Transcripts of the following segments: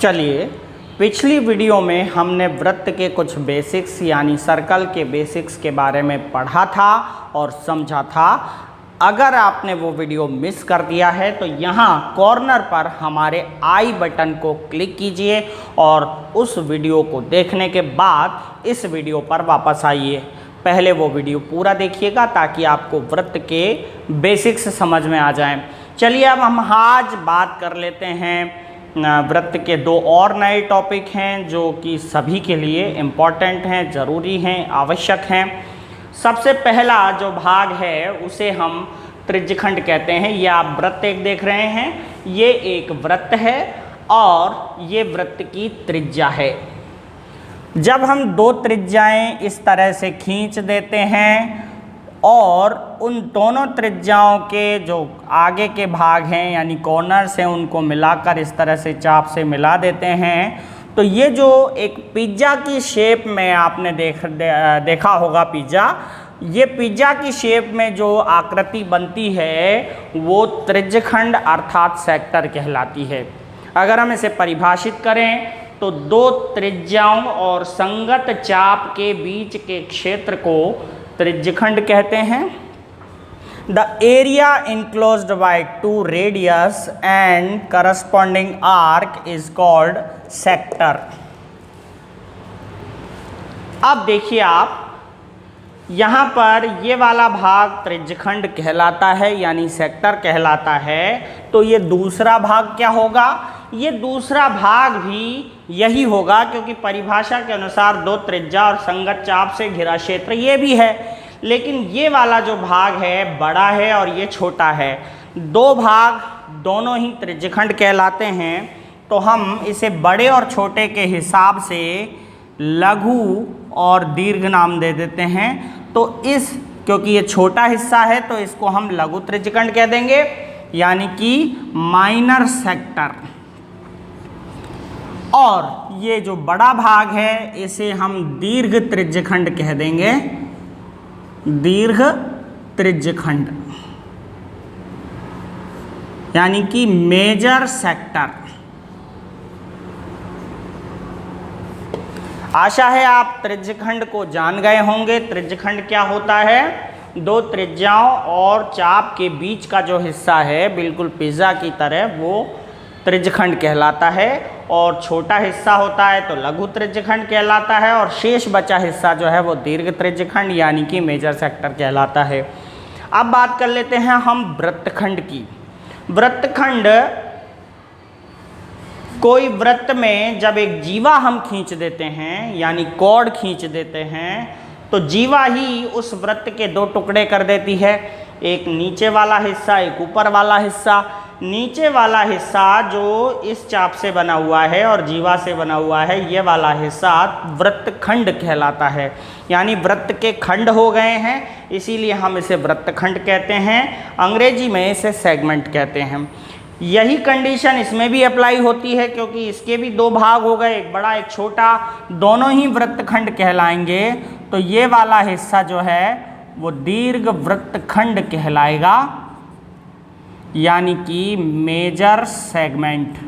चलिए, पिछली वीडियो में हमने वृत्त के कुछ बेसिक्स यानी सर्कल के बेसिक्स के बारे में पढ़ा था और समझा था। अगर आपने वो वीडियो मिस कर दिया है तो यहाँ कॉर्नर पर हमारे आई बटन को क्लिक कीजिए और उस वीडियो को देखने के बाद इस वीडियो पर वापस आइए। पहले वो वीडियो पूरा देखिएगा ताकि आपको वृत्त के बेसिक्स समझ में आ जाएं। चलिए, अब हम आज बात कर लेते हैं वृत्त के दो और नए टॉपिक हैं जो कि सभी के लिए इम्पॉर्टेंट हैं, ज़रूरी हैं, आवश्यक हैं। सबसे पहला जो भाग है उसे हम त्रिज्यखंड कहते हैं। ये आप वृत्त एक देख रहे हैं, ये एक वृत्त है और ये वृत्त की त्रिज्या है। जब हम दो त्रिज्याएं इस तरह से खींच देते हैं और उन दोनों त्रिज्याओं के जो आगे के भाग हैं यानी कॉर्नर से उनको मिलाकर इस तरह से चाप से मिला देते हैं तो ये जो एक पिज्ज़ा की शेप में आपने देखा होगा पिज्ज़ा, ये पिज्ज़ा की शेप में जो आकृति बनती है वो त्रिज्यखंड अर्थात सेक्टर कहलाती है। अगर हम इसे परिभाषित करें तो दो त्रिज्याओं और संगत चाप के बीच के क्षेत्र को त्रिज्यखंड कहते हैं। The area enclosed by two radius and corresponding arc is called sector. अब देखिए, आप यहाँ पर ये वाला भाग त्रिज्यखंड कहलाता है यानी सेक्टर कहलाता है। तो ये दूसरा भाग क्या होगा? ये दूसरा भाग भी यही होगा क्योंकि परिभाषा के अनुसार दो त्रिज्या और संगत चाप से घिरा क्षेत्र ये भी है, लेकिन ये वाला जो भाग है बड़ा है और ये छोटा है। दो भाग दोनों ही त्रिज्यखंड कहलाते हैं। तो हम इसे बड़े और छोटे के हिसाब से लघु और दीर्घ नाम दे देते हैं। तो क्योंकि ये छोटा हिस्सा है तो इसको हम लघु त्रिज्यखंड कह देंगे यानी कि माइनर सेक्टर। और ये जो बड़ा भाग है इसे हम दीर्घ त्रिज्यखंड कह देंगे, दीर्घ त्रिज्यखंड यानी कि मेजर सेक्टर। आशा है आप त्रिज्यखंड को जान गए होंगे। त्रिज्यखंड क्या होता है? दो त्रिज्याओं और चाप के बीच का जो हिस्सा है बिल्कुल पिज्जा की तरह वो त्रिज्यखंड कहलाता है और छोटा हिस्सा होता है तो लघु त्रिज्यखंड कहलाता है और शेष बचा हिस्सा जो है वो दीर्घ त्रिज्यखंड यानी कि मेजर सेक्टर कहलाता है। अब बात कर लेते हैं हम वृत्तखंड की। वृत्तखंड, कोई वृत्त में जब एक जीवा हम खींच देते हैं यानी कॉर्ड खींच देते हैं तो जीवा ही उस वृत्त के दो टुकड़े कर देती है, एक नीचे वाला हिस्सा, एक ऊपर वाला हिस्सा। नीचे वाला हिस्सा जो इस चाप से बना हुआ है और जीवा से बना हुआ है, ये वाला हिस्सा वृत्तखंड कहलाता है यानी वृत्त के खंड हो गए हैं, इसीलिए हम इसे वृत्तखंड कहते हैं। अंग्रेजी में इसे सेगमेंट कहते हैं। यही कंडीशन इसमें भी अप्लाई होती है क्योंकि इसके भी दो भाग हो गए, एक बड़ा एक छोटा, दोनों ही वृत्तखंड कहलाएंगे। तो ये वाला हिस्सा जो है वो दीर्घ वृत्तखंड कहलाएगा यानी कि मेजर सेगमेंट।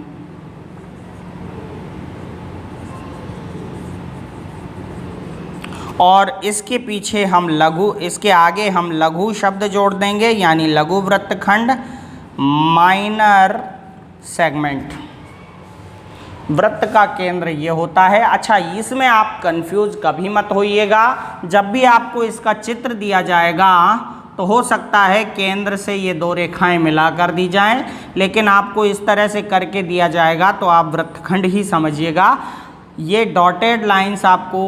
और इसके पीछे हम लघु, इसके आगे हम लघु शब्द जोड़ देंगे यानी लघु वृत्तखंड, माइनर सेगमेंट। वृत्त का केंद्र ये होता है। अच्छा, इसमें आप कंफ्यूज कभी मत होइएगा। जब भी आपको इसका चित्र दिया जाएगा तो हो सकता है केंद्र से ये दो रेखाएं मिला कर दी जाएं, लेकिन आपको इस तरह से करके दिया जाएगा तो आप वृत्तखंड ही समझिएगा। ये डॉटेड लाइंस आपको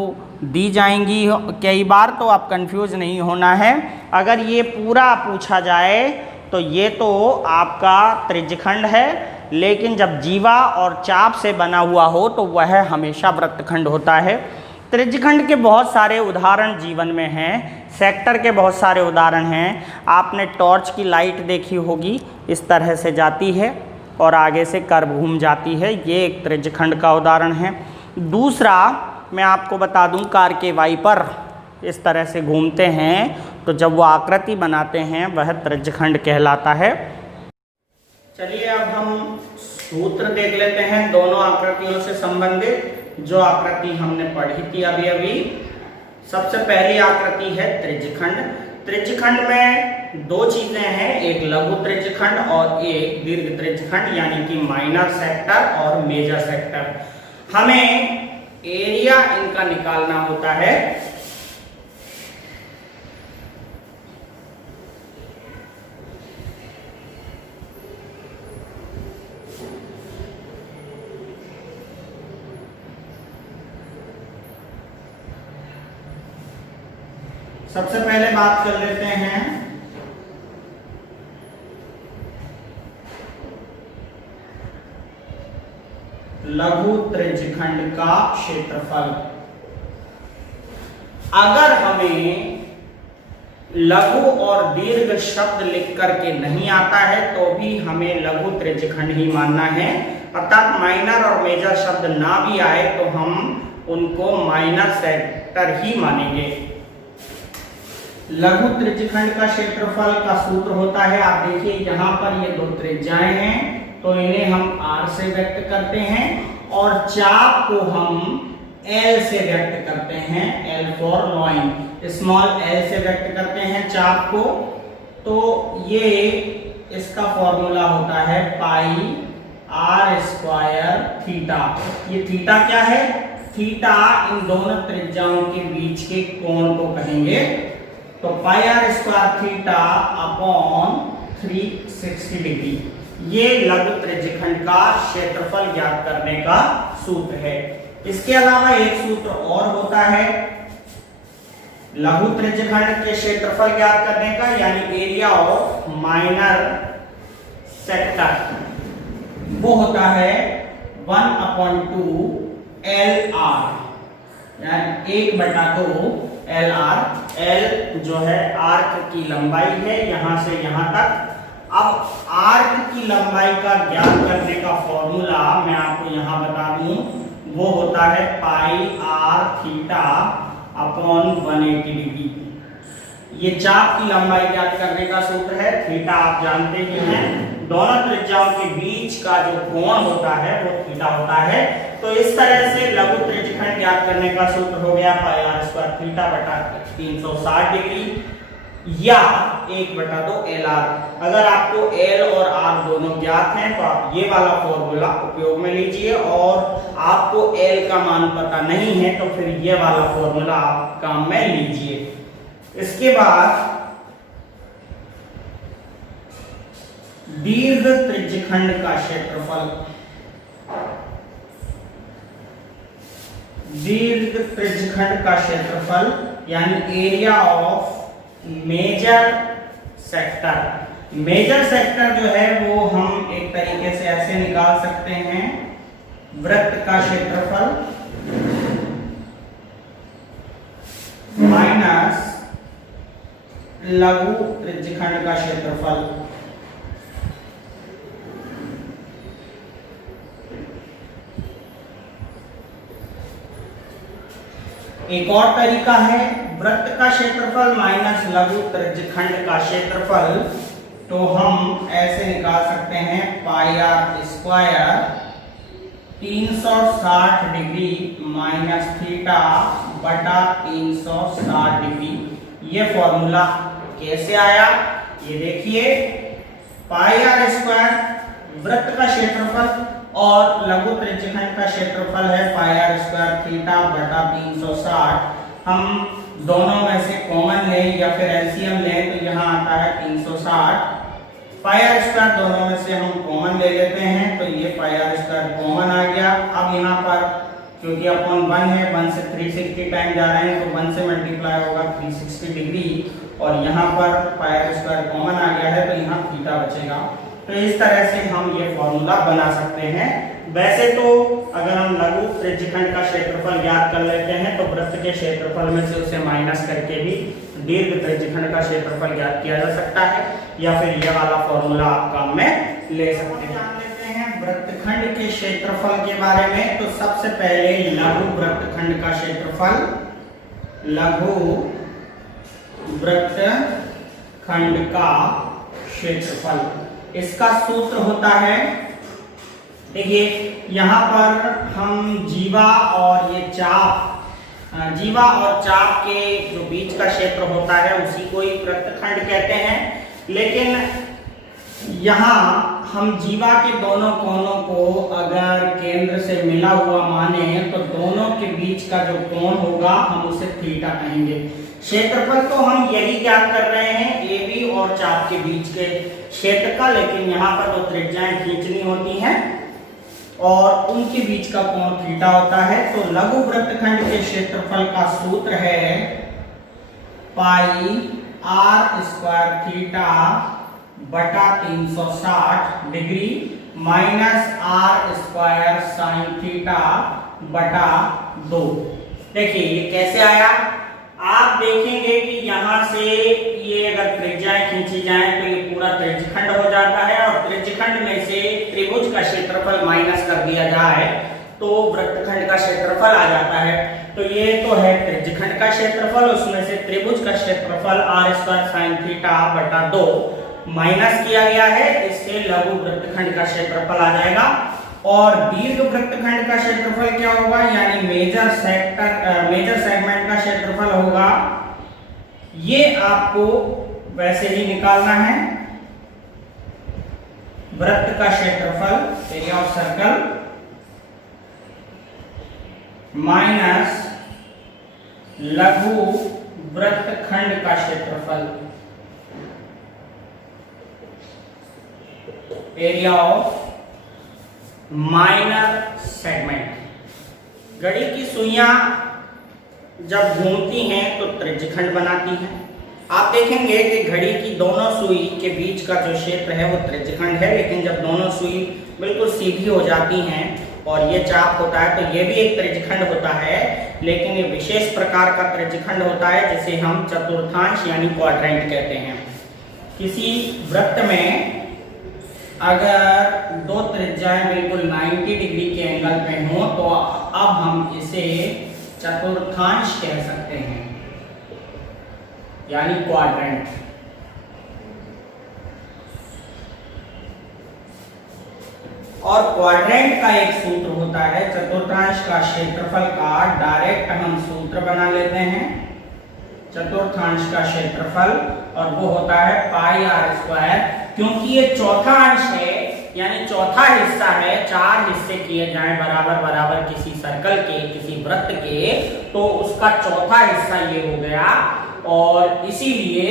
दी जाएंगी कई बार, तो आप कंफ्यूज नहीं होना है। अगर ये पूरा पूछा जाए तो ये तो आपका त्रिज्यखंड है, लेकिन जब जीवा और चाप से बना हुआ हो तो वह हमेशा वृत्तखंड होता है। त्रिज्यखंड के बहुत सारे उदाहरण जीवन में हैं, सेक्टर के बहुत सारे उदाहरण हैं। आपने टॉर्च की लाइट देखी होगी, इस तरह से जाती है और आगे से कर्व घूम जाती है, ये एक त्रिज्यखंड का उदाहरण है। दूसरा मैं आपको बता दूं, कार के वाइपर इस तरह से घूमते हैं तो जब वो आकृति बनाते हैं वह त्रिज्यखंड कहलाता है। चलिए, अब हम सूत्र देख लेते हैं दोनों आकृतियों से संबंधित, जो आकृति हमने पढ़ी थी अभी अभी। सबसे पहली आकृति है त्रिज्यखंड। त्रिज्यखंड में दो चीजें हैं, एक लघु त्रिज्यखंड और एक दीर्घ त्रिज्यखंड, यानी कि माइनर सेक्टर और मेजर सेक्टर। हमें एरिया इनका निकालना होता है। सबसे पहले बात कर लेते हैं लघु त्रिज्यखंड का क्षेत्रफल। अगर हमें लघु और दीर्घ शब्द लिख करके नहीं आता है तो भी हमें लघु त्रिज्यखंड ही मानना है, अर्थात माइनर और मेजर शब्द ना भी आए तो हम उनको माइनर सेक्टर ही मानेंगे। लघु त्रिज्यखंड का क्षेत्रफल का सूत्र होता है, आप देखिए यहाँ पर ये दो त्रिज्याएं हैं तो इन्हें हम r से व्यक्त करते हैं और चाप को हम l से व्यक्त करते हैं, l for line, small l से व्यक्त करते हैं चाप को। तो ये इसका फॉर्मूला होता है पाई r स्क्वायर थीटा। ये थीटा क्या है? थीटा इन दोनों त्रिज्याओं के बीच के कोण को कहेंगे। तो पाई r square theta upon 360 degree, ये लघु त्रिज्यखंड का क्षेत्रफल ज्ञात करने का सूत्र है। इसके अलावा एक सूत्र और होता है लघु त्रिज्यखंड के क्षेत्रफल ज्ञात करने का, यानी एरिया ऑफ माइनर सेक्टर। वो होता है 1/2 LR, यानी 1/2 LR। L जो है आर्क की लंबाई है यहां से यहां तक। अब आर्क की लंबाई का ज्ञात करने का फॉर्मूला मैं आपको यहां बता दूं, वो होता है पाई r थीटा अपॉन 180 डिग्री। ये चाप की लंबाई ज्ञात करने का सूत्र है। थीटा आप जानते ही हैं, दोनों त्रिज्याओं के बीच का जो कोण होता है वो थीटा होता है। तो इस तरह से लघु त्रिज्यखंड ज्ञात करने का सूत्र हो गया पाई r स्क्वायर थीटा बटा 360 डिग्री या 1/2 LR। अगर आपको L और R दोनों ज्ञात हैं तो आप ये वाला फॉर्मूला उपयोग में लीजिए, और आपको L का मान पता नहीं है तो फिर ये वाला फॉर्मूला आप काम में लीजिए। इसके बाद दीर्घ त्रिज्यखंड का क्षेत्रफल। दीर्घ त्रिज्यखंड का क्षेत्रफल यानी area of major sector. Major sector जो है वो हम एक तरीके से ऐसे निकाल सकते हैं, वृत्त का क्षेत्रफल माइनस लघु त्रिज्यखंड का क्षेत्रफल। एक और तरीका है वृत्त का क्षेत्रफल माइनस लघु त्रिज्यखंड का क्षेत्रफल, तो हम ऐसे निकाल सकते हैं पाई r square 360 degree minus theta बटा 360 डिग्री। ये फॉर्मूला कैसे आया ये देखिए, पाई r स्क्वायर वृत्त का क्षेत्रफल और लघु त्रिज्यखंड का क्षेत्रफल है पाई r स्क्वायर थीटा बटा 360। हम दोनों में से कॉमन लें या फिर एलसीएम लें तो यहाँ आता है 360। पाई r स्क्वायर दोनों में से हम कॉमन ले लेते हैं तो ये पाई r स्क्वायर कॉमन आ गया। अब यहाँ पर क्योंकि अपॉन 1 है, 1 से 360 टाइम जा रहे हैं तो 1 से मल्टीप्लाई होगा 360 डिग्री, और यहाँ पर पाई r स्क्वायर कॉमन आ गया है तो यहाँ थीटा बचेगा। तो इस तरह से हम ये फॉर्मूला बना सकते हैं। वैसे तो अगर हम लघु त्रिज्यखंड का क्षेत्रफल ज्ञात कर लेते हैं तो वृत्त के क्षेत्रफल में से उसे माइनस करके भी दीर्घ त्रिज्यखंड का क्षेत्रफल ज्ञात किया जा सकता है, या फिर ये वाला फॉर्मूला आप काम में ले सकते हैं। जान लेते हैं वृत्तखंड के क्षेत्रफल के बारे में। तो सबसे पहले लघु वृत्तखंड का क्षेत्रफल, लघु वृत्तखंड का क्षेत्रफल, इसका सूत्र होता है देखिए यहाँ पर हम जीवा और ये चाप, जीवा और चाप के जो बीच का क्षेत्र होता है उसी को ही वृत्तखंड कहते हैं। लेकिन यहाँ हम जीवा के दोनों कोनों को अगर केंद्र से मिला हुआ माने तो दोनों के बीच का जो कोण होगा हम उसे थीटा कहेंगे। क्षेत्रफल तो हम यही ज्ञात कर रहे हैं ए बी और चाप के बीच के क्षेत्र का, लेकिन यहाँ पर तो त्रिज्याएं खींचनी होती हैं और उनके बीच का कोण थीटा होता है। तो लघु वृत्तखंड के क्षेत्रफल का सूत्र है पाई आर स्क्वायर थीटा बटा 360 degree minus R square sine theta बटा 2। देखिए ये कैसे आया, आप देखेंगे कि यहाँ से ये अगर त्रिज्याएं खींची जाएं तो ये पूरा त्रिज्यखंड हो जाता है और त्रिज्यखंड में से त्रिभुज का क्षेत्रफल माइनस कर दिया जाए तो वृत्तखंड का क्षेत्रफल आ जाता है। तो ये तो है त्रिज्यखंड का क्षेत्रफल, उसमें से त्रिभुज का क्षेत्रफल आर स्क्वायर साइन थीटा बटा 2 माइनस किया गया है, इससे लघु वृत्तखंड का क्षेत्रफल आ जाएगा। और दीर्घ वृत्तखंड का क्षेत्रफल क्या होगा, यानी मेजर सेगमेंट का क्षेत्रफल होगा, ये आपको वैसे ही निकालना है। वृत्त का क्षेत्रफल एरिया ऑफ सर्कल माइनस लघु वृत्तखंड का क्षेत्रफल एरिया ऑफ माइनर सेगमेंट। घड़ी की सुइयां जब घूमती हैं तो त्रिज्यखंड बनाती हैं। आप देखेंगे कि घड़ी की दोनों सुई के बीच का जो क्षेत्र है वो त्रिज्यखंड है, लेकिन जब दोनों सुई बिल्कुल सीधी हो जाती हैं और ये चाप होता है तो ये भी एक त्रिज्यखंड होता है, लेकिन ये विशेष प्रकार का त्रिज्यखंड होता है जिसे हम चतुर्थांश यानी क्वाड्रेंट कहते हैं। किसी वृत्त में अगर दो त्रिज्याएं बिल्कुल 90 डिग्री के एंगल पे हो तो अब हम इसे चतुर्थांश कह सकते हैं, यानी क्वाड्रेंट। और क्वाड्रेंट का एक सूत्र होता है चतुर्थांश का क्षेत्रफल का, डायरेक्ट हम सूत्र बना लेते हैं चतुर्थांश का क्षेत्रफल, और वो होता है पाई आर स्क्वायर। क्योंकि ये चौथा अंश है यानी चौथा हिस्सा है, 4 हिस्से किए जाएं बराबर बराबर किसी सर्कल के, किसी वृत्त के, तो उसका चौथा हिस्सा ये हो गया। और इसीलिए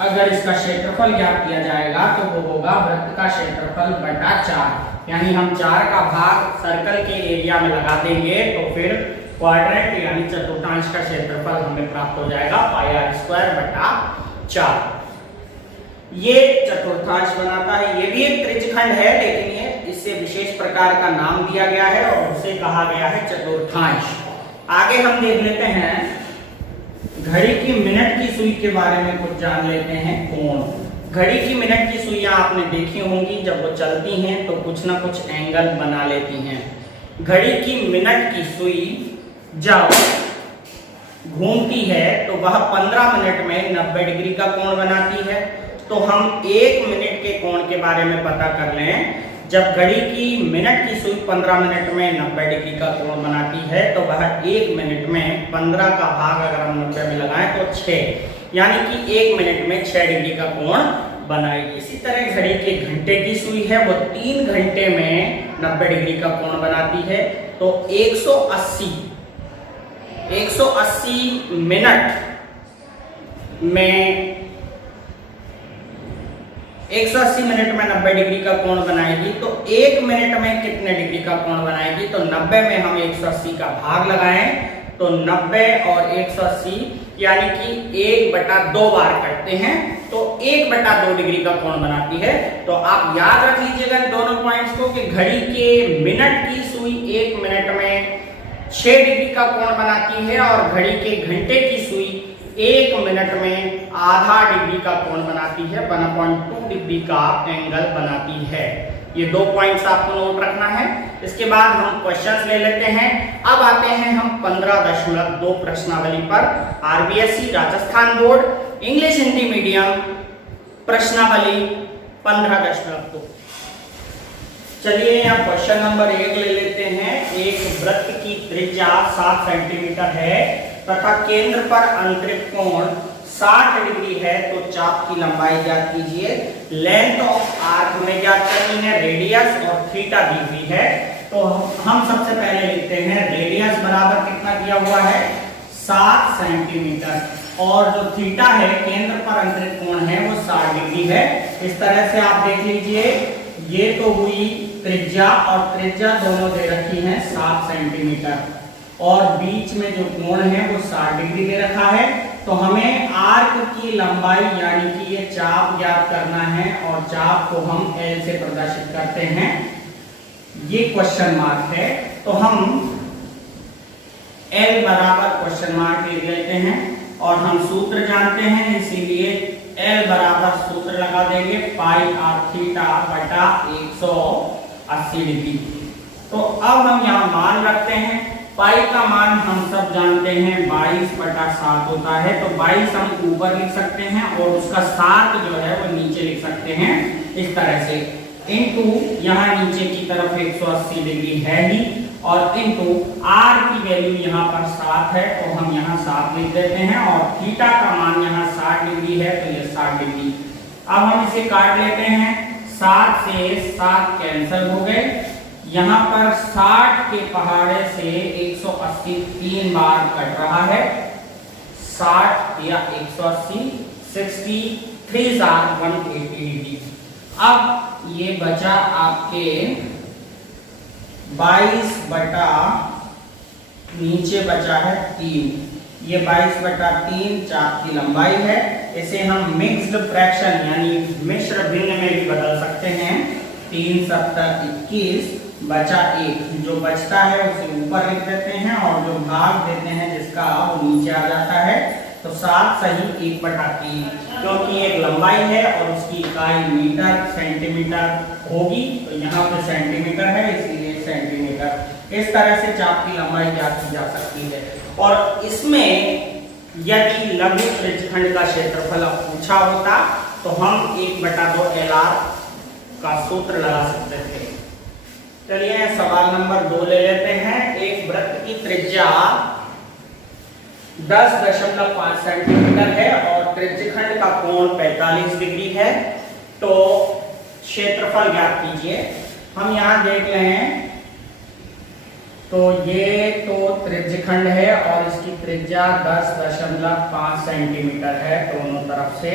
अगर इसका क्षेत्रफल ज्ञात किया जाएगा तो वो होगा वृत्त का क्षेत्रफल बटा 4, यानी हम 4 का भाग सर्कल के एरिया में लगा देंगे तो फिर क्वाड्रेंट यानी चतुर्थांश का क्षेत्रफल हमें प्राप्त हो जाएगा पाई आर स्क्वायर बटा 4। ये चतुर्थांश बनाता है, ये भी एक त्रिज्यखंड है, लेकिन ये इससे विशेष प्रकार का नाम दिया गया है और उसे कहा गया है चतुर्थांश। आगे हम देख लेते हैं घड़ी की मिनट की सुई के बारे में कुछ जान लेते हैं। कोण, घड़ी की मिनट की सुइयां आपने देखी होंगी, जब वो चलती हैं तो कुछ ना कुछ एंगल बना लेती हैं। घड़ी की मिनट की सुई जब घूमती है तो वह 15 मिनट में 90 डिग्री का कोण बनाती है। तो हम 1 मिनट के कोण के बारे में पता कर लें। जब घड़ी की मिनट की सुई 15 मिनट में 90 डिग्री का कोण बनाती है तो वह 1 मिनट में 15 का भाग अगर हम 90 में लगाएं तो 6, यानी कि 1 मिनट में 6 डिग्री का कोण बनाएगी। इसी तरह घड़ी के घंटे की सुई है, वो 3 घंटे में 90 डिग्री का कोण बनाती है। तो 180 मिनट में 180 मिनट में 90 डिग्री का कोण बनाएगी। तो 1 मिनट में कितने डिग्री का कोण बनाएगी, तो 90 में हम 180 का भाग लगाएं तो 90 और 180 यानी कि 1/2 बार करते हैं तो 1/2 डिग्री का कोण बनाती है। तो आप याद रख लीजिएगा इन दोनों पॉइंट्स को कि घड़ी के मिनट की सुई 1 मिनट में 6 डिग्री का कोण बनाती है और घड़ी के घंटे की सुई 1 मिनट में आधा डिग्री का कोण बनाती है, 1/2 डिग्री का एंगल बनाती है। ये 2 पॉइंट्स आपको नोट रखना है। इसके बाद हम क्वेश्चंस ले लेते हैं। अब आते हैं हम 15.2 प्रश्नावली पर। RBSC Rajasthan board English Hindi medium प्रश्नावली 15.2। चलिए यहाँ क्वेश्चन नंबर 1 ले लेते हैं। एक वृत्त की त्रिज्या 7 सेंटीमीटर है तथा केंद्र पर अंतरित कोण 60 डिग्री है, तो चाप की लंबाई ज्ञात कीजिए। लेंथ ऑफ आर्क हमें ज्ञात करनी है, रेडियस और थीटा दी हुई है। तो हम सबसे पहले लिखते हैं रेडियस बराबर कितना दिया हुआ है 7 सेंटीमीटर, और जो थीटा है केंद्र पर अंतरित कोण है वो 60 डिग्री है। इस तरह से आप देख लीजिए, ये तो हुई त्रिज्या, और त्रिज्या दोनों दे रखी है 7 सेंटीमीटर, और बीच में जो कोण है वो 60 डिग्री दे रखा है। तो हमें आर्क की लंबाई यानी कि ये चाप ज्ञात करना है, और चाप को हम L से प्रदर्शित करते हैं। ये क्वेश्चन मार्क है, तो हम L बराबर क्वेश्चन मार्क ले लेते हैं, और हम सूत्र जानते हैं, इसीलिए L बराबर सूत्र लगा देंगे पाई आर थीटा बटा 180 डिग्री। तो अब हम यहाँ मान रखते हैं, पाई का मान हम सब जानते हैं 22/7 होता है, तो 22 हम ऊपर लिख सकते हैं और उसका 7 जो है वो नीचे लिख सकते हैं इस तरह से, इनटू यहाँ नीचे की तरफ 180 डिग्री है ही, और इनटू आर की वैल्यू यहाँ पर 7 है, तो हम यहाँ 7 लिख देते हैं, और थीटा का मान यहाँ 60 डिग्री है, तो ये 60 डिग्री। अब हम इसे काट लेते हैं, 7 से 7 कैंसिल हो गए, यहाँ पर 60 के पहाड़े से 180 3 बार कट रहा है, 60 या 180 63 180 डिग्री। अब ये बचा आपके 22 बटा नीचे बचा है 3, ये 22/3 चाप की लंबाई है। इसे हम मिक्स्ड फ्रैक्शन यानी मिश्र भिन्न में भी बदल सकते हैं। 3 7 21 बचा 1, जो बचता है उसे ऊपर लिख देते हैं, और जो भाग देते हैं जिसका वो नीचे आ जाता है। तो 7 सही 1/3, क्योंकि एक लंबाई है और उसकी इकाई मीटर सेंटीमीटर होगी, तो यहाँ पे सेंटीमीटर है इसीलिए सेंटीमीटर। इस तरह से चाप की लंबाई ज्ञात की जा सकती है। और इसमें यदि लघु त्रिज्यखंड का क्षेत्रफल पूछा होता तो हम 1/2 LR का सूत्र लगा सकते थे। चलिए सवाल नंबर 2 ले लेते हैं। एक वृत्त की त्रिज्या 10.5 सेंटीमीटर है और त्रिज्यखंड का कोण 45 डिग्री है, तो क्षेत्रफल ज्ञात कीजिए। हम यहाँ देख रहे हैं, तो ये तो त्रिज्यखंड है और इसकी त्रिज्या 10.5 सेंटीमीटर है दोनों तरफ से,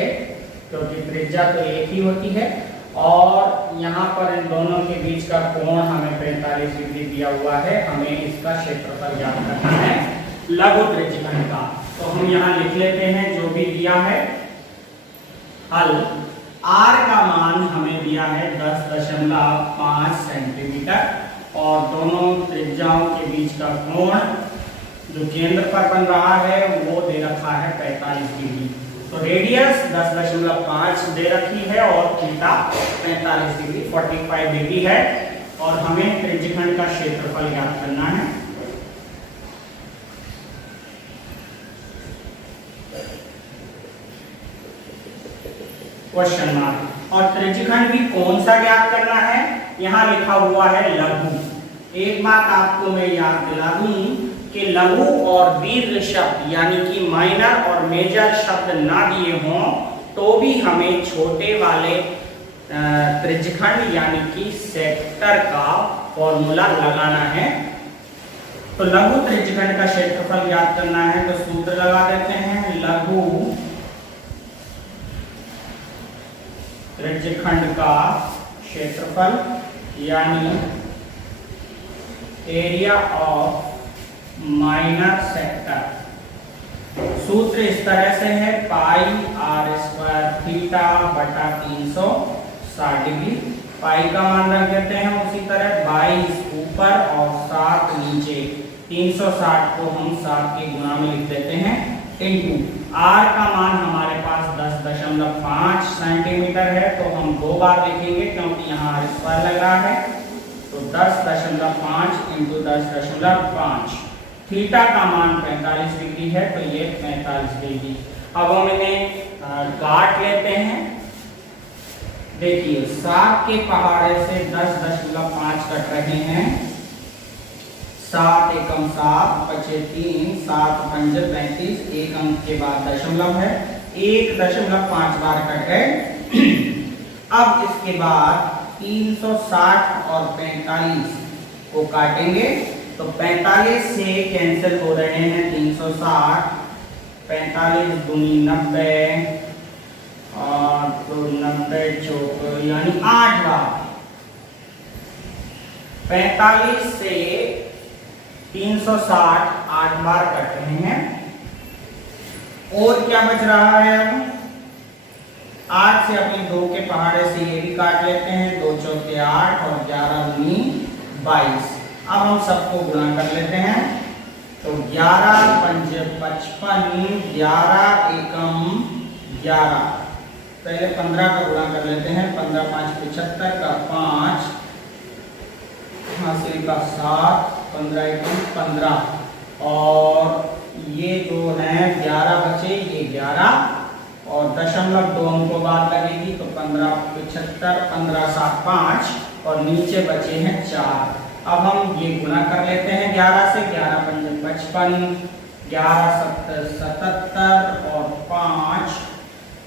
क्योंकि त्रिज्या तो एक ही होती है, और यहाँ पर इन दोनों के बीच का कोण हमें 45 डिग्री दिया हुआ है। हमें इसका क्षेत्रफल ज्ञात करना है लघु त्रिज्यखंड का। तो हम यहाँ लिख लेते हैं जो भी दिया है हल। R का मान हमें दिया है 10.5 सेंटीमीटर, और दोनों त्रिज्याओं के बीच का कोण जो केंद्र पर बन रहा है वो दे रखा है 45 डिग्री। तो रेडियस 10.5 दे रखी है और थीटा 45 डिग्री 45 डिग्री है, और हमें त्रिज्यखंड का क्षेत्रफल ज्ञात करना है। Question mark. और त्रिज्यखंड भी कौन सा ज्ञात करना है, यहाँ लिखा हुआ है लघु। एक बात आपको मैं याद दिला दूं कि लघु और दीर्घ शब्द यानी कि माइनर और मेजर शब्द ना दिए हों तो भी हमें छोटे वाले त्रिज्यखंड यानी कि सेक्टर का फॉर्मूला लगाना है। तो लघु त्रिज्यखंड का क्षेत्रफल ज्ञात करना है, तो सूत्र लगा देते हैं लघु त्रिज्यखंड का क्षेत्रफल यानी एरिया ऑफ माइनर सेक्टर। सूत्र इस तरह से है पाई r² थीटा बटा 360 डिग्री। पाई का मान रख देते हैं उसी तरह 22 ऊपर और 7 नीचे, 360 को हम 7 के गुणा में लिख देते हैं, इनटू r का मान हमारे पास 10.5 सेंटीमीटर है, तो हम 2 बार लिखेंगे क्योंकि यहाँ r² लगा है, तो 10.5 इंटू 10.5। थीटा का मान 45 डिग्री है, तो ये 45 डिग्री। अब हम इन्हें काट लेते हैं। देखिए 7 के पहाड़े से 10.5 कट रहे हैं। 7 एकम 7 बचे 3, 7 पंजे 35, एक अंक के बाद दशमलव है, 1.5 बार कट गए। अब इसके बाद 360 और 45 को काटेंगे तो 45 से कैंसिल हो रहे हैं 360, 45 दूनी 90 और तो 90 चौक यानी 8 बार। 45 से 360 8 बार कट रहे हैं। और क्या बच रहा है? अब 8 से अपने 2 के पहाड़े से ये भी काट लेते हैं, 2 चौके 8 और 11 दूनी 22। अब हम सबको गुणा कर लेते हैं तो 11 पंजे 55, 11 एकम 11। पहले 15 का गुणा कर लेते हैं, 15 5 75 का 5 हासिल का 7, 15 एकम 15 और ये जो है 11 बचे, ये 11 और दशमलव 2 अंकों बाद लगेगी तो 15 75, 15 7 5 और नीचे बचे हैं 4। अब हम ये गुणा कर लेते हैं 11 से, 11 पंजे 55, 11 7 77 और 5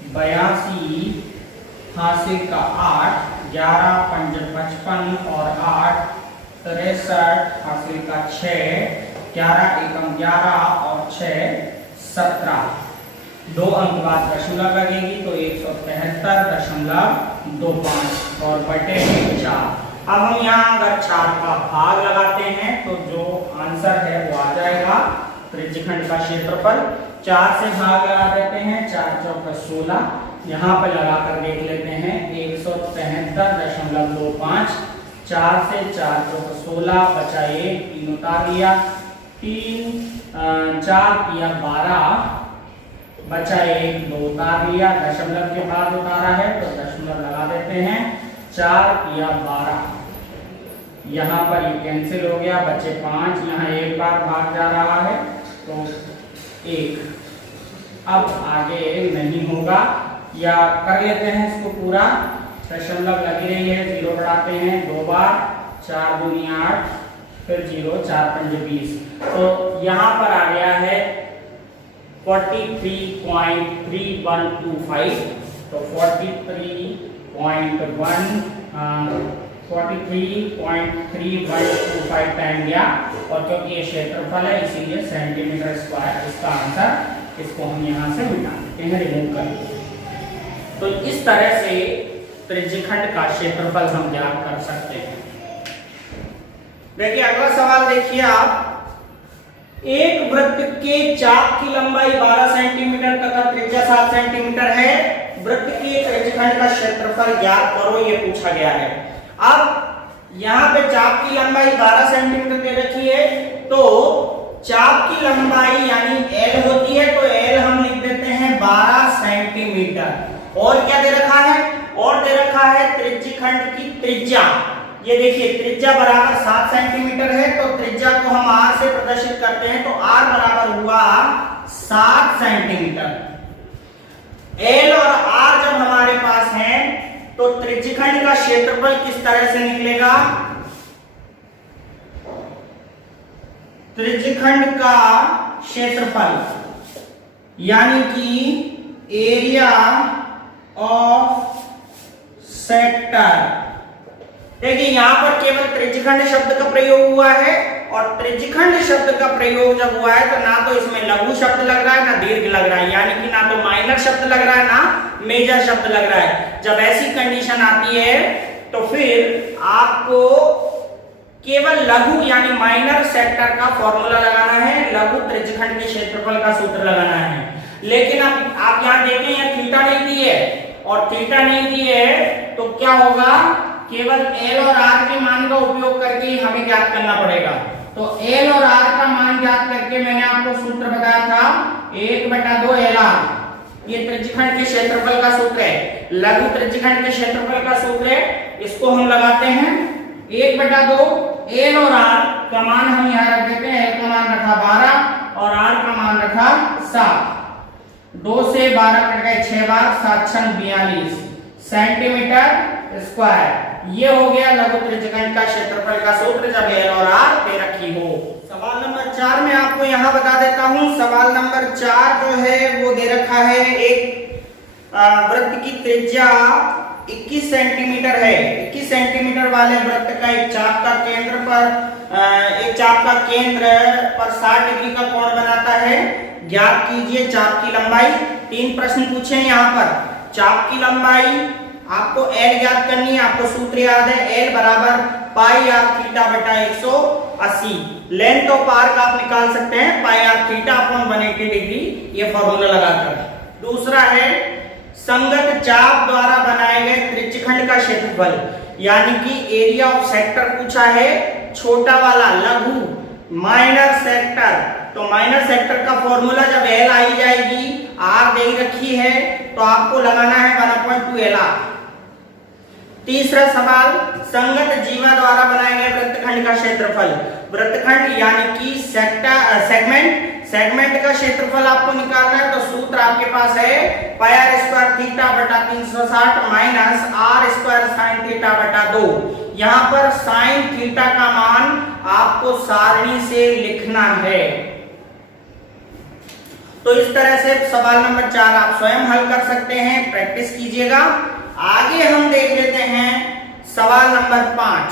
82 हासिल का 8, 11 पंजे 55 और 8 63 हासिल का 6, 11 एकम 11 और 6 17। 2 अंक बाद दशमलव लगेगी तो 173.25 और बटे 4। अब हम यहाँ अगर 4 का भाग लगाते हैं तो जो आंसर है वो आ जाएगा त्रिज्यखंड का क्षेत्रफल। 4 से भाग लगा देते हैं, 4 चौका 16, यहाँ पर लगाकर देख लेते हैं 173.25। 4 से 4 चौका 16 बचा 1, 3 उतार लिया, 3 4 किया 12 बचा 1, 2 उतार लिया, दशमलव के बाद उतारा है तो दशमलव लगा देते हैं, 4 किया 12। यहाँ पर ये कैंसिल हो गया, बचे 5, यहाँ एक बार भाग जा रहा है तो 1। अब आगे नहीं होगा या कर लेते हैं इसको पूरा, दशमलव लगी रही है, 0 बढ़ाते हैं 2 बार, 4 दूनी 8 फिर 0, 4 पंजे 20। तो यहाँ पर आ गया है 43.3125 तो 43.3125 टाइम गया और क्योंकि ये क्षेत्रफल है इसीलिए सेंटीमीटर स्क्वायर इसका आंसर। इसको हम यहाँ से मिटा देते हैं, रिमूव कर देते हैं। तो इस तरह से त्रिज्यखंड का क्षेत्रफल हम ज्ञात कर सकते हैं। देखिए अगला सवाल देखिए आप, एक वृत्त के चाप की लंबाई 12 सेंटीमीटर तथा त्रिज्या 7 सेंटीमीटर है, वृत्त के त्रिज्यखंड का क्षेत्रफल ज्ञात करो, ये पूछा गया है। अब यहाँ पे चाप की लंबाई 12 सेंटीमीटर दे रखी है तो चाप की लंबाई यानी L होती है तो L हम लिख देते हैं 12 सेंटीमीटर। और क्या दे रखा है? और दे रखा है त्रिज्यखंड की त्रिज्या। ये देखिए त्रिज्या बराबर 7 सेंटीमीटर है तो त्रिज्या को हम r से प्रदर्शित करते हैं तो r बराबर हुआ 7 सेंटीमीटर। L और r जब हमारे पास है तो त्रिज्यखंड का क्षेत्रफल किस तरह से निकलेगा? त्रिज्यखंड का क्षेत्रफल यानी कि एरिया ऑफ सेक्टर। देखिए यहां पर केवल त्रिज्यखंड शब्द का प्रयोग हुआ है और त्रिज्यखंड शब्द का प्रयोग जब हुआ है तो ना तो इसमें लघु शब्द लग रहा है ना दीर्घ लग रहा है, यानी कि ना तो माइनर शब्द लग रहा है ना मेजर शब्द लग रहा है। जब ऐसी कंडीशन आती है तो फिर आपको केवल लघु यानी माइनर सेक्टर का फॉर्मूला लगाना है, लघु त्रिज्यखंड के क्षेत्रफल का सूत्र लगाना है। लेकिन अब आप यहां देखें यह थीटा नहीं दी है और थीटा नहीं दी है तो क्या होगा? केवल L और R के मान का उपयोग करके ही हमें ज्ञात करना पड़ेगा। तो L और R का मान ज्ञात करके मैंने आपको सूत्र बताया था 1/2 LR। ये त्रिज्यखंड के क्षेत्रफल का सूत्र है, लघु त्रिज्यखंड के क्षेत्रफल का सूत्र है। इसको हम लगाते हैं 1/2 L और R का मान हम यहाँ रख देते हैं। L का मान रखा 12 और R का मान रखा 7। 2 से 12 कट गए 6 बार, 7 42, सेंटीमीटर स्क्वायर। ये हो गया लघु त्रिज्यखंड का क्षेत्रफल का सूत्र जब L और R दे रखी हो। सवाल नंबर 4 में आपको यहाँ बता देता हूँ। सवाल नंबर 4 जो है वो दे रखा है, एक वृत्त की त्रिज्या 21 सेंटीमीटर है। 21 सेंटीमीटर वाले वृत्त का एक चाप का केंद्र पर 60 डिग्री का कोण बनाता है। ज्ञात कीजिए चाप की लंबाई। 3 प्रश्न पूछे हैं यहाँ पर। चाप की लंबाई आपको L ज्ञात करनी है। आपको सूत्र याद है, L बराबर पाई आर थीटा बटा 180। लेंथ ऑफ आर्क आप निकाल सकते हैं, पाई आर थीटा अपॉन 180 डिग्री, ये फॉर्मूला लगाकर। दूसरा है संगत चाप द्वारा बनाए गए त्रिज्यखंड का क्षेत्रफल, यानी कि एरिया ऑफ सेक्टर पूछा है, छोटा वाला लघु माइनर सेक्टर। तो माइनर सेक्टर का फॉर्मूला जब L आई जाएगी, R दे रखी है, तो आपको लगाना है 1/2 LR। तीसरा सवाल, संगत जीवा द्वारा बनाए गए वृत्तखंड का क्षेत्रफल। वृत्तखंड यानी कि सेगमेंट का क्षेत्रफल आपको निकालना है। तो सूत्र आपके पास है पाई आर स्क्वायर थीटा बटा 360 minus R square sine theta बटा 2। यहाँ पर साइन थीटा का मान आपको सारणी से लिखना है। तो इस तरह से सवाल नंबर 4 आप स्वयं हल कर सकते हैं, प्रैक्टिस कीजिएगा। आगे हम देख लेते हैं सवाल नंबर 5।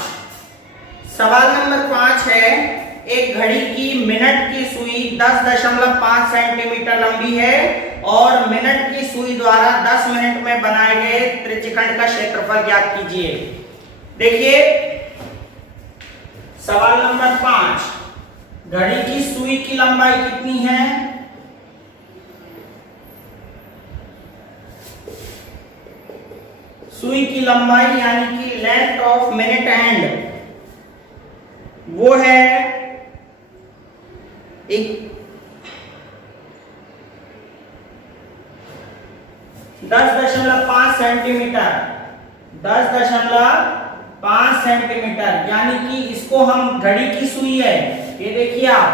सवाल नंबर 5 है, एक घड़ी की मिनट की सुई 10.5 सेंटीमीटर लंबी है और मिनट की सुई द्वारा 10 मिनट में बनाए गए त्रिज्यखंड का क्षेत्रफल ज्ञात कीजिए। देखिए सवाल नंबर 5, घड़ी की सुई की लंबाई कितनी है? सुई की लंबाई यानी कि लेंथ ऑफ मिनट हैंड वो है 10.5 सेंटीमीटर। 10.5 सेंटीमीटर, यानी कि इसको हम घड़ी की सुई है, ये देखिए आप,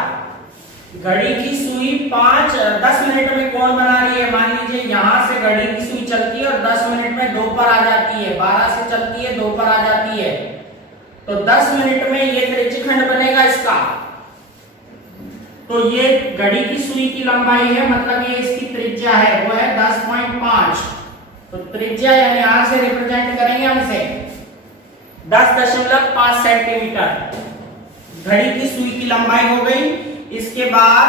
घड़ी की सुई 10 मिनट में कोण बना रही है। मान लीजिए यहां से घड़ी की सुई चलती है और 10 मिनट में 2 पर आ जाती है, 12 से चलती है 2 पर आ जाती है, तो 10 मिनट में ये त्रिज्यखंड बनेगा इसका। तो ये घड़ी की सुई की लंबाई है, मतलब ये इसकी त्रिज्या है, वो है 10.5। तो त्रिज्या यानी यहां से रिप्रेजेंट करेंगे हम इसे 10.5 सेंटीमीटर घड़ी की सुई की लंबाई हो गई। इसके बाद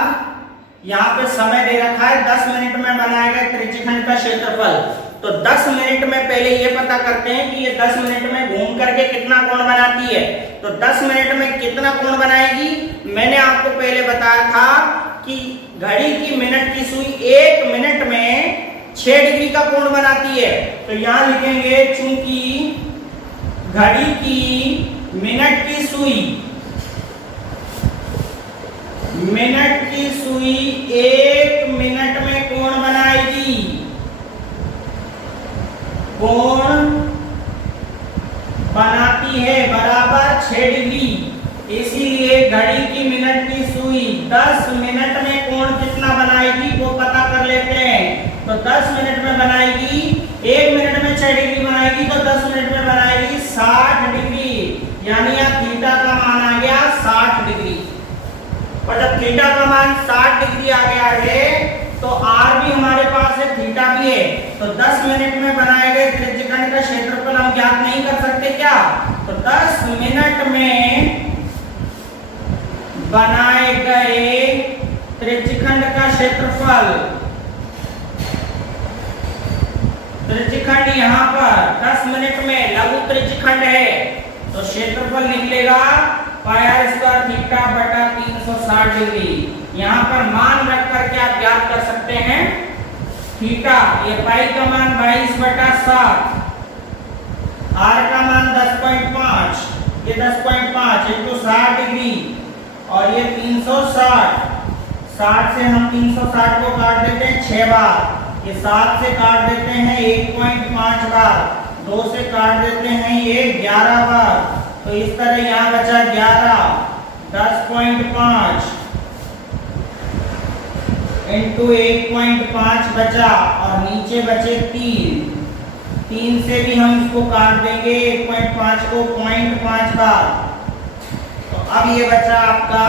यहाँ पे समय दे रखा है 10 मिनट में बनाया गया त्रिज्यखंड का क्षेत्रफल। तो 10 मिनट में पहले ये पता करते हैं कि ये 10 मिनट में घूम करके कितना कोण बनाती है। तो 10 मिनट में कितना कोण बनाएगी? मैंने आपको पहले बताया था कि घड़ी की मिनट की सुई 1 मिनट में 6 डिग्री का कोण बनाती है। तो यहां लिखेंगे चूंकि घड़ी की मिनट की सुई 1 मिनट में कोण बनाएगी, कोण बनाती है बराबर 6 डिग्री। इसीलिए घड़ी की मिनट की सुई 10 मिनट में कोण कितना बनाएगी वो पता कर लेते हैं। तो 10 मिनट में बनाएगी, 1 मिनट में 6 डिग्री बनाएगी, तो 10 मिनट में बनाएगी 60 डिग्री, यानी यहाँ थीटा का मान आ गया 60 डिग्री। और जब थीटा का मान 60 डिग्री आ गया है तो आर भी हमारे पास है, थीटा भी है। तो 10 मिनट में बनाए गए त्रिज्यखंड का क्षेत्रफल हम ज्ञात नहीं कर सकते क्या? तो 10 मिनट में बनाए गए त्रिज्यखंड का क्षेत्रफल, त्रिज्यखंड यहाँ पर 10 मिनट में लघु त्रिज्यखंड है, तो क्षेत्रफल निकलेगा पाई आर स्क्वायर थीटा बटा 360 डिग्री। यहाँ पर मान रख करके आप ज्ञात कर सकते हैं थीटा, ये पाई का मान 22/7, आर का मान 10.5, ये 10.5 into 60 डिग्री, और ये 360, 60 से हम 360 को काट देते हैं 6 बार, ये 7 से काट देते हैं 1.5 बार, 2 से काट देते हैं ये 11 बार। तो इस तरह यहाँ बचा 11, 10.5 into 1.5 बचा, और नीचे बचे 3 3 से भी हम इसको काट देंगे 1.5 को 0.5 बार। तो अब ये बचा आपका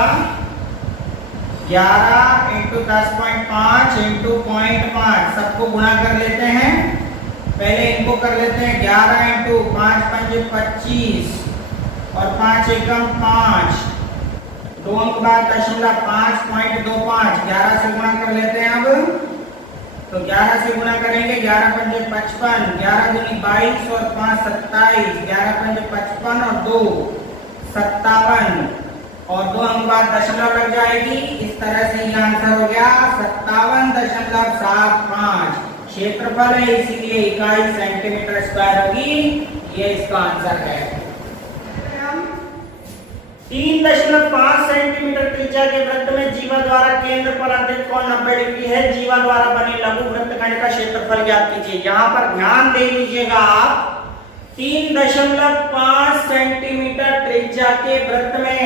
11 इंटू 10.5 इंटू 0.5, सबको गुणा कर लेते हैं। पहले इनको कर लेते हैं 11 इंटू 5 पंजे 25 और 5 एकम 5, 2 अंक बाद 5.25, 11 से गुणा कर लेते हैं। अब तो 11 से गुणा करेंगे, 11 पंजे 55, 11 दूनी 22 और 5 27, 11 पंजे 55 और 2 57 और 2 अंक बाद दशमलव लग जाएगी। इस तरह से ये आंसर हो गया 57.75। क्षेत्रफल है इसीलिए इकाई सेंटीमीटर स्क्वायर होगी, ये इसका आंसर है। 3.5 सेंटीमीटर त्रिज्या के वृत्त में जीवा द्वारा केंद्र पर अंतरित कोण 90 डिग्री है। जीवा द्वारा बने लघु वृत्तखंड का क्षेत्रफल ज्ञात कीजिए। यहाँ पर ध्यान दे लीजिएगा आप, 3.5 सेंटीमीटर त्रिज्या के वृत्त में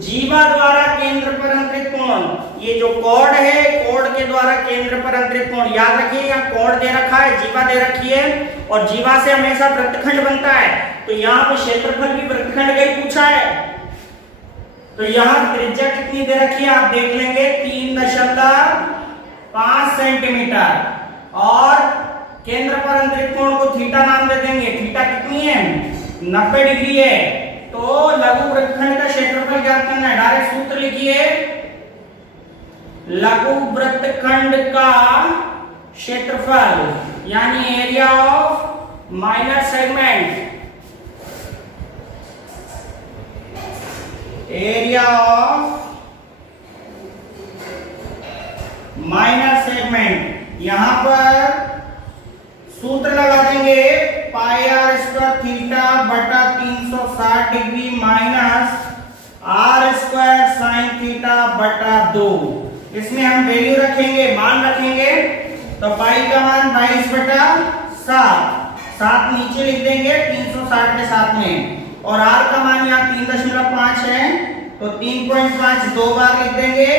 जीवा द्वारा केंद्र पर अंतरित कोण, ये जो कोण है, कोण के द्वारा केंद्र पर अंतरित कोण याद रखिए। यहाँ कोण दे रखा है, जीवा दे रखी है और जीवा से हमेशा वृत्तखंड बनता है। तो यहाँ पे क्षेत्रफल भी वृत्तखंड का ही पूछा है। तो यहाँ त्रिज्या कितनी दे रखी है आप देख लेंगे, 3.5 सेंटीमीटर और केंद्र पर अंतरित कोण को थीटा नाम दे देंगे। थीटा कितनी है? 90 डिग्री है। तो लघु वृत्तखंड का क्षेत्रफल ज्ञात करना है। डायरेक्ट सूत्र लिखिए, लघु वृत्तखंड का क्षेत्रफल यानी area of minor segment, area of minor segment. यहां पर सूत्र लगा देंगे, पाई आर स्क्वायर थीटा बटा 360 degree minus R square sine theta बटा 2। इसमें हम वैल्यू रखेंगे, मान रखेंगे। तो पाई का मान 22 बटा 7 नीचे लिख देंगे 360 के साथ में, और आर का मान यहाँ 3.5 है तो 3.5 दो बार लिख देंगे,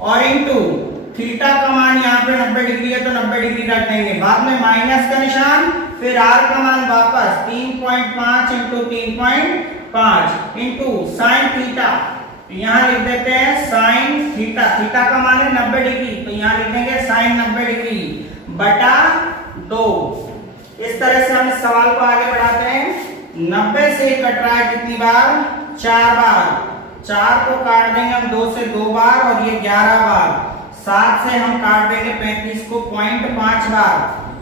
और इंटू थीटा का मान यहाँ पे 90 डिग्री है तो 90 डिग्री रख देंगे। बाद में माइनस का निशान, फिर आर का मान वापस 3.5 इंटू 3.5 इंटू साइन थीटा, तो यहाँ लिख देते हैं साइन थीटा। थीटा का मान है 90 डिग्री तो यहाँ लिख देंगे साइन 90 डिग्री बटा 2। इस तरह से हम इस सवाल को आगे बढ़ाते हैं। 90 से कट रहा है कितनी बार? 4 बार। 4 को काट देंगे हम 2 से 2 बार और ये 11 बार। 7 से हम काट देंगे 35 को 0.5 बार।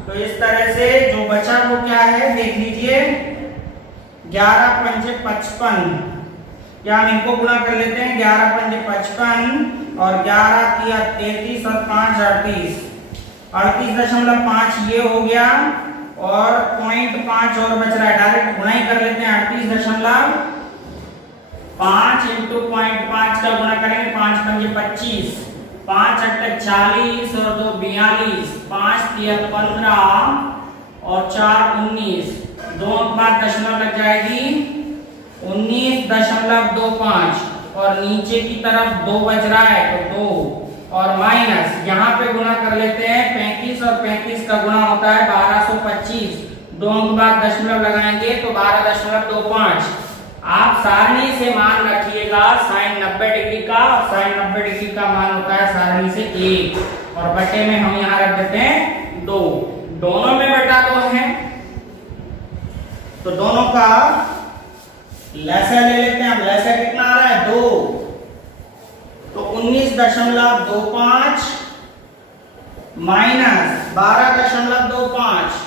तो इस तरह से जो बचा वो क्या है देख लीजिए, 11 पंजे 55, या हम इनको गुणा कर लेते हैं, 11 पंजे 55 और 11 तिया 33 और 5 38, 38.5 ये हो गया और 0.5 और बच रहा है। डायरेक्ट गुणा ही कर लेते हैं, 38.5 इंटू 0.5 का गुणा करेंगे, 5 पंजे 25, 5 अट्ठे 40 और 2 42, 5 तिया 15 और 4 19, 2 अंक बाद दशमलव लग जाएगी 19.25, और नीचे की तरफ 2 बच रहा है तो 2 और माइनस, यहाँ पे गुणा कर लेते हैं 35 और 35 का गुणा होता है 1225, 2 अंक बाद दशमलव लगाएंगे तो 12.25। आप सारणी से मान रखिएगा साइन 90 डिग्री का, और साइन 90 डिग्री का मान होता है सारणी से 1, और बटे में हम यहाँ रख देते हैं 2। दोनों में बटा 2 है तो दोनों का लसा ले लेते हैं। अब लसा कितना आ रहा है? 2, तो 19.25 माइनस 12.25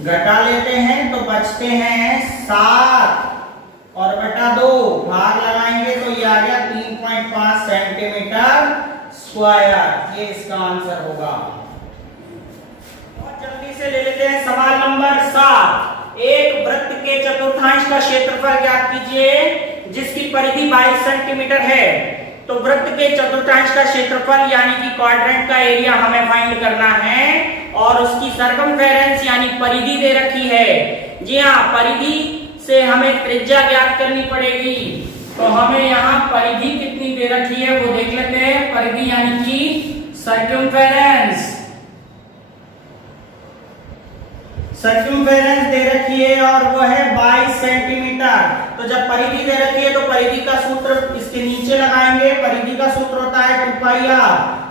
घटा लेते हैं तो बचते हैं 7 और बटा 2, भाग लगाएंगे तो ये आ गया 3.5 सेंटीमीटर स्क्वायर। ये इसका आंसर होगा। बहुत जल्दी से ले लेते हैं सवाल नंबर 7। एक वृत्त के चतुर्थांश का क्षेत्रफल ज्ञात कीजिए जिसकी परिधि 22 सेंटीमीटर है। तो वृत्त के चतुर्थांश का क्षेत्रफल यानी कि क्वाड्रेंट का एरिया हमें फाइंड करना है, और उसकी सरकमफेरेंस यानी परिधि दे रखी है। जी हाँ, परिधि से हमें त्रिज्या ज्ञात करनी पड़ेगी। तो हमें यहाँ परिधि कितनी दे रखी है वो देख लेते हैं। परिधि यानी कि सरकमफेरेंस, सर्कमफेरेंस दे रखी है और वो है 22 सेंटीमीटर। तो जब परिधि दे रखी है तो परिधि का सूत्र इसके नीचे लगाएंगे। परिधि का सूत्र होता है 2 पाई r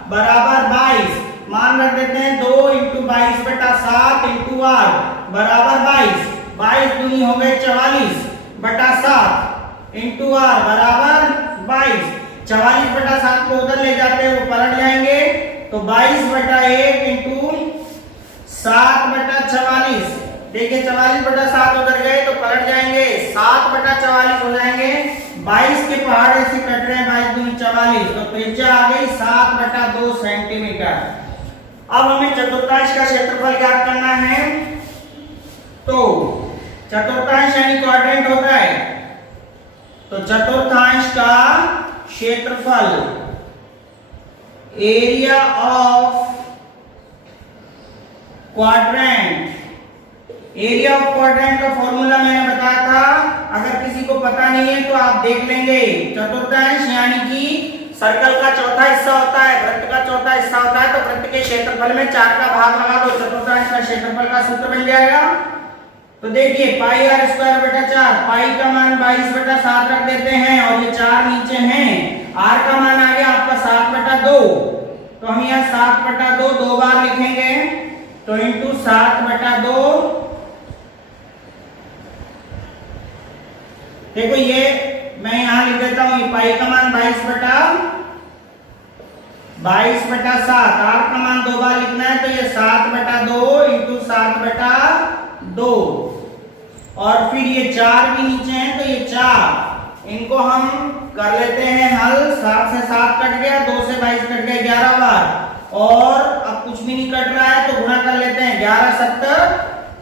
बराबर 22, मान रख देते हैं 2 × 22/7 × r बराबर 22। 22 दूनी हो गए 44/7 × r बराबर 22। 44/7 को उधर ले जाते हैं, वो पलट जाएंगे तो 22/1 × 7/44। देखिए 44/7 उधर गए तो पलट जाएंगे, 7/44 हो जाएंगे। 22 के पहाड़ ऐसे कट रहे हैं, 22 दूनी 44, तो त्रिज्या आ गई 7/2 सेंटीमीटर। अब हमें चतुर्थांश का क्षेत्रफल ज्ञात करना है। तो चतुर्थांश यानी क्वाड्रेंट होता है, तो चतुर्थांश का क्षेत्रफल area of quadrant, area of quadrant का फॉर्मूला मैंने बताया था, अगर किसी को पता नहीं है तो आप देख लेंगे। चतुर्थांश यानी कि सर्कल का चौथा हिस्सा होता है, वृत्त का चौथा हिस्सा होता है, तो वृत्त के क्षेत्रफल में 4 का भाग लगा दो, चतुर्थांश का क्षेत्रफल का सूत्र बन जाएगा। तो देखिए पाई r²/4, पाई का मान 22/7 रख देते हैं और ये 4 नीचे हैं, r का मान आ गया आपका 7/2, तो हम यहाँ 7/2 दो बार लिखेंगे, तो इंटू 7/2। देखो ये मैं यहां लिख देता हूं, ये पाई का मान 22/7, r का मान 2 बार लिखना है, तो ये 7/2 इंटू 7/2, और फिर ये 4 भी नीचे हैं, तो ये 4, इनको हम कर लेते हैं हल। 7 से 7 कट गया, 2 से 22 कट गया 11 बार, और अब कुछ भी नहीं कट रहा है तो गुणा कर लेते हैं। 11 7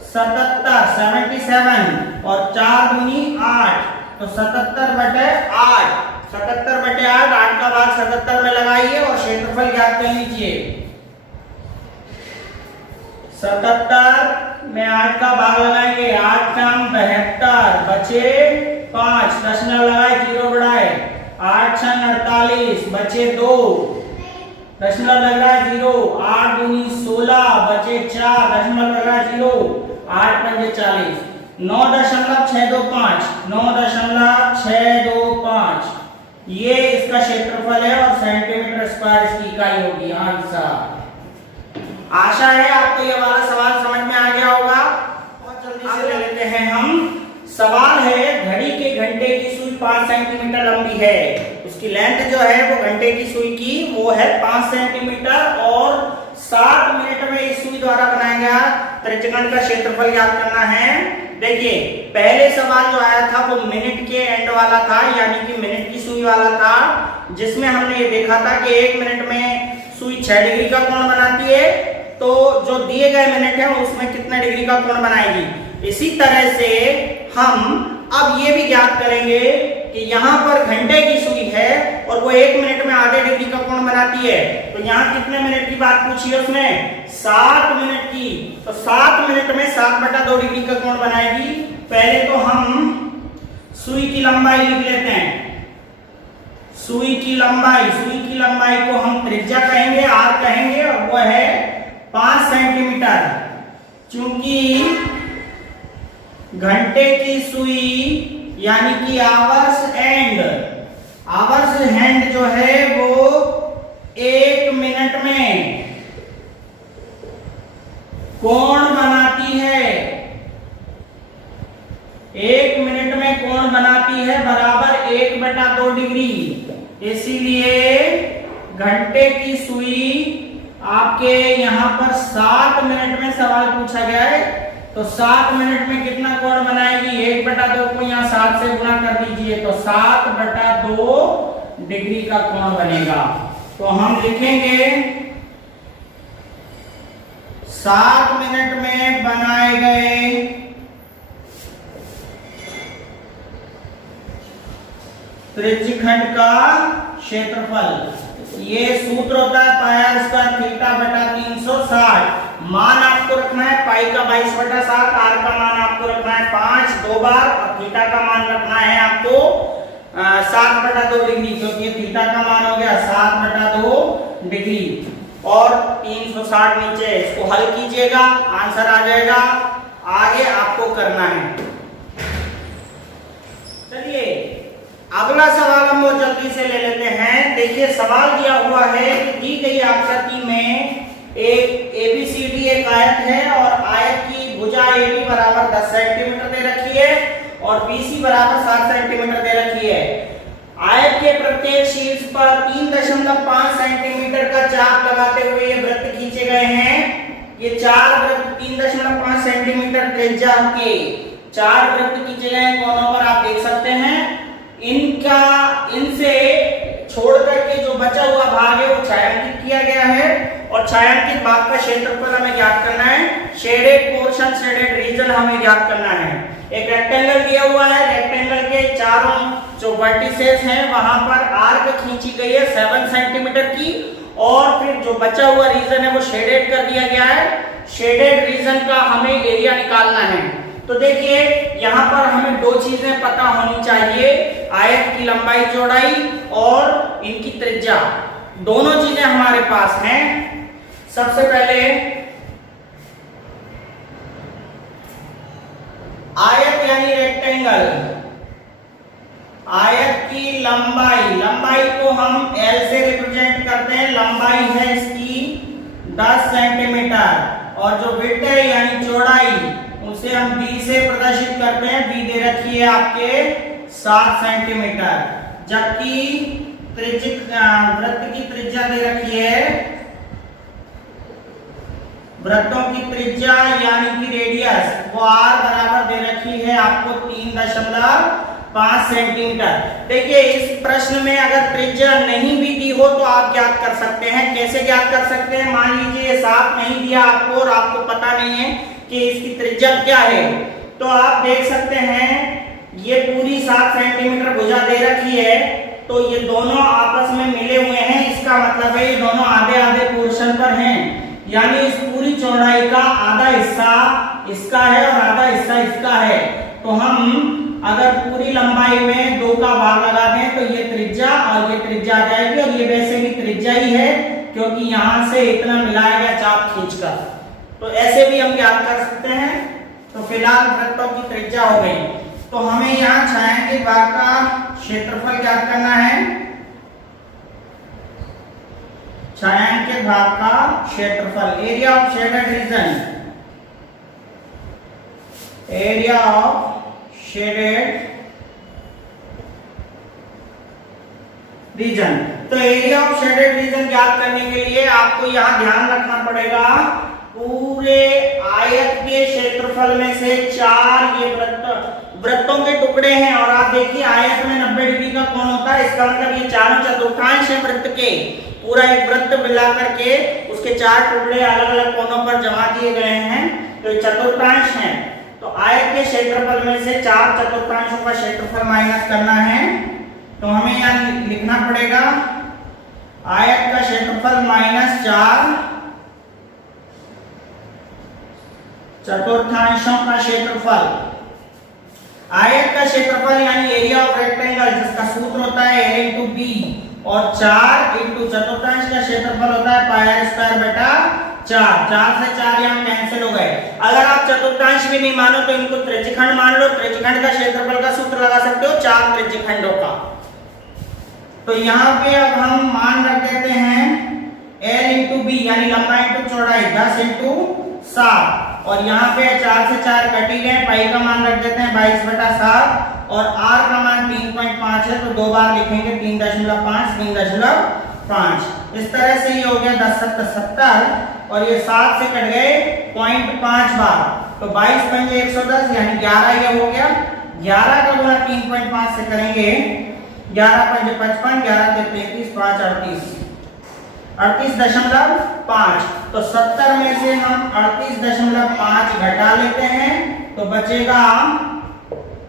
77 और 4 दूनी 8, तो 77/8, 77/8, 8 का भाग 77 में लगाइए और क्षेत्रफल ज्ञात कर लीजिए। 77 में 8 का भाग लगाएंगे, 8 का 72, बचे 5, दशमलव लगाए 0 बढ़ाए, 8 × 48, बचे 2, दशमलव लग रहा है 0, 8 दूनी 16, बचे 4, दशमलव लग रहा है 0, 8 पंजे 40, 9.625, 9.625, ये इसका क्षेत्रफल है और सेंटीमीटर स्क्वायर इसकी इकाई होगी। आंसर। आशा है आपको ये वाला सवाल समझ में आ गया होगा। और जल्दी से ले लेते हैं हम। सवाल है, घड़ी के घंटे की सुई 5 सेंटीमीटर लंबी है, उसकी लेंथ जो है वो घंटे की सुई की वो है 5 सेंटीमीटर, और 7 मिनट में इस सुई द्वारा बनाया गया त्रिज्यखंड का क्षेत्रफल ज्ञात करना है। देखिए पहले सवाल जो आया था वो मिनट के एंड वाला था, यानी कि मिनट की सुई वाला था, जिसमें हमने ये देखा था कि 1 मिनट में सुई 6 डिग्री का कोण बनाती है, तो जो दिए गए मिनट है उसमें कितने डिग्री का कोण बनाएगी। इसी तरह से हम अब ये भी ज्ञात करेंगे कि यहाँ पर घंटे की सुई है और वो 1 मिनट में आधे डिग्री का कोण बनाती है, तो यहाँ कितने मिनट की बात पूछी है उसने, 7 मिनट की, तो 7 मिनट में 7/2 डिग्री का कोण बनाएगी। पहले तो हम सुई की लंबाई लिख लेते हैं। सुई की लंबाई को हम त्रिज्या कहेंगे, r कहेंगे, और वो है 5 सेंटीमीटर। चूंकि घंटे की सुई यानी कि आवर्स हैंड जो है वो 1 मिनट में कोण बनाती है, 1 मिनट में कोण बनाती है बराबर 1/2 डिग्री। इसीलिए घंटे की सुई आपके यहाँ पर 7 मिनट में सवाल पूछा गया है, तो 7 मिनट में कितना कोण बनाएगी, 1/2 को यहाँ 7 से गुणा कर दीजिए, तो 7/2 डिग्री का कोण बनेगा। तो हम लिखेंगे 7 मिनट में बनाए गए त्रिज्यखंड का क्षेत्रफल। ये सूत्र होता है पाई r² θ/360। मान आपको रखना है पाई का 22/7, r का मान आपको रखना है 5 2 बार, और थीटा का मान रखना है आपको 7/2 डिग्री, क्योंकि थीटा का मान हो गया 7/2 डिग्री, और 360 नीचे। इसको हल कीजिएगा, आंसर आ जाएगा आगे आपको करना है। चलिए अगला सवाल हम वो जल्दी से ले लेते हैं। देखिए सवाल दिया हुआ है कि दी गई आकृति में एक ABCD एक आयत है और आयत की भुजा AB बराबर 10 सेंटीमीटर दे रखी है और BC बराबर 7 सेंटीमीटर दे रखी है। आयत के प्रत्येक शीर्ष पर 3.5 सेंटीमीटर का चाप लगाते हुए ये वृत्त खींचे गए हैं। ये चार वृत्त 3.5 सेंटीमीटर त्रिज्या के चार वृत्त खींचे गए हैं कोनों पर, आप देख सकते हैं। इनसे छोड़ करके जो बचा हुआ भाग है वो छायांकित किया गया है और छायांकित भाग का क्षेत्रफल हमें ज्ञात करना है। शेडेड पोर्शन, शेडेड रीजन हमें ज्ञात करना है। एक रेक्टेंगल दिया हुआ है, रेक्टेंगल के चारों जो वर्टिसेस हैं वहां पर आर्क खींची गई है 7 सेंटीमीटर की और फिर जो बचा हुआ रीजन है वो शेडेड कर दिया गया है। शेडेड रीजन का हमें एरिया निकालना है। तो देखिए यहाँ पर हमें दो चीजें पता होनी चाहिए, आयत की लंबाई चौड़ाई और इनकी त्रिज्या, दोनों चीजें हमारे पास हैं। सबसे पहले आयत यानी रेक्टेंगल, आयत की लंबाई को हम L से रिप्रेजेंट करते हैं। लंबाई है इसकी 10 सेंटीमीटर और जो विड्थ है यानी चौड़ाई उसे हम B से प्रदर्शित करते हैं। B दे रखी है आपके 7 सेंटीमीटर, जबकि वृत्त की त्रिज्या दे रखी है, वृत्तों की त्रिज्या यानी कि रेडियस वो R बराबर दे रखी है आपको 3.5 सेंटीमीटर। देखिए इस प्रश्न में अगर त्रिज्या नहीं भी दी हो तो आप ज्ञात कर सकते हैं। कैसे ज्ञात कर सकते हैं? मान लीजिए ये 7 नहीं दिया आपको और आपको पता नहीं है कि इसकी त्रिज्या क्या है, तो आप देख सकते हैं ये पूरी 7 सेंटीमीटर भुजा दे रखी है, तो ये दोनों आपस में मिले हुए हैं। इसका मतलब है ये दोनों आधे आधे पोर्शन पर हैं, यानी इस पूरी चौड़ाई का आधा हिस्सा इसका है और आधा हिस्सा इसका है। तो हम अगर पूरी लंबाई में 2 का भाग लगा दें तो ये त्रिज्या और ये त्रिज्या आ जाएगी और ये वैसे भी त्रिज्या ही है क्योंकि यहां से इतना मिलाया गया चाप खींचकर। तो ऐसे भी हम ज्ञात कर सकते हैं। तो फिलहाल वृत्तों की त्रिज्या हो गई, तो हमें यहाँ छायांकित भाग का क्षेत्रफल ज्ञात करना है। छायांकित भाग का क्षेत्रफल, area of shaded region, area of shaded region. तो एरिया ऑफ शेडेड रीजन ज्ञात करने के लिए आपको यहां ध्यान रखना पड़ेगा पूरे आयत के क्षेत्रफल में से 4 ये वृत्तों के टुकड़े हैं और आप देखिए आयत में 90 डिग्री का कोण होता है। इसका मतलब ये चारों चतुर्थांश है वृत्त के, पूरा एक वृत्त मिला करके उसके 4 टुकड़े अलग अलग कोनों पर जमा दिए गए हैं, तो ये चतुर्थांश हैं। तो आयत के क्षेत्रफल में से 4 चतुर्थांशों का क्षेत्रफल माइनस करना है। तो हमें यहाँ लिखना पड़ेगा आयत का क्षेत्रफल माइनस 4 चतुर्थांशों का क्षेत्रफल। आयत का क्षेत्रफल यानी एरिया ऑफ रेक्टेंगल, जिसका सूत्र होता है A into B और 4 into चतुर्थांश का क्षेत्रफल होता है पाई r स्क्वायर बटा 4। 4 से 4 यहाँ कैंसिल हो गए। अगर आप चतुर्थांश भी नहीं मानो तो इनको त्रिज्यखंड मान लो। त्रिज्यखंड का क्षेत्रफल का सूत्र लगा सकते हो 4 त्रिज्यखंडों का। तो यहाँ पे अब हम मान रख देते हैं L into B यानी लंबाई इंटू चौड़ाई 10 into 7 और यहाँ पे 4 से 4 कट ही गए, पाई का मान रख देते हैं 22/7 और r का मान 3.5 है तो 2 बार लिखेंगे 3.5 3.5। इस तरह से ये हो गया 10 7 70 और ये 7 से कट गए 0.5 बार, तो 22 पंजे 110 यानी 11 ये हो गया। 11 का गुणा 3.5 से करेंगे 11 पंजे 55, 11 के 33, 5 38.5। तो 70 में से हम 38.5 घटा लेते हैं तो बचेगा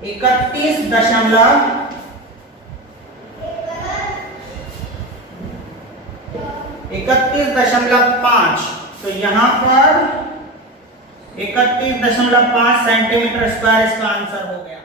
31.5। तो यहाँ पर 31.5 सेंटीमीटर स्क्वायर इसका आंसर हो गया।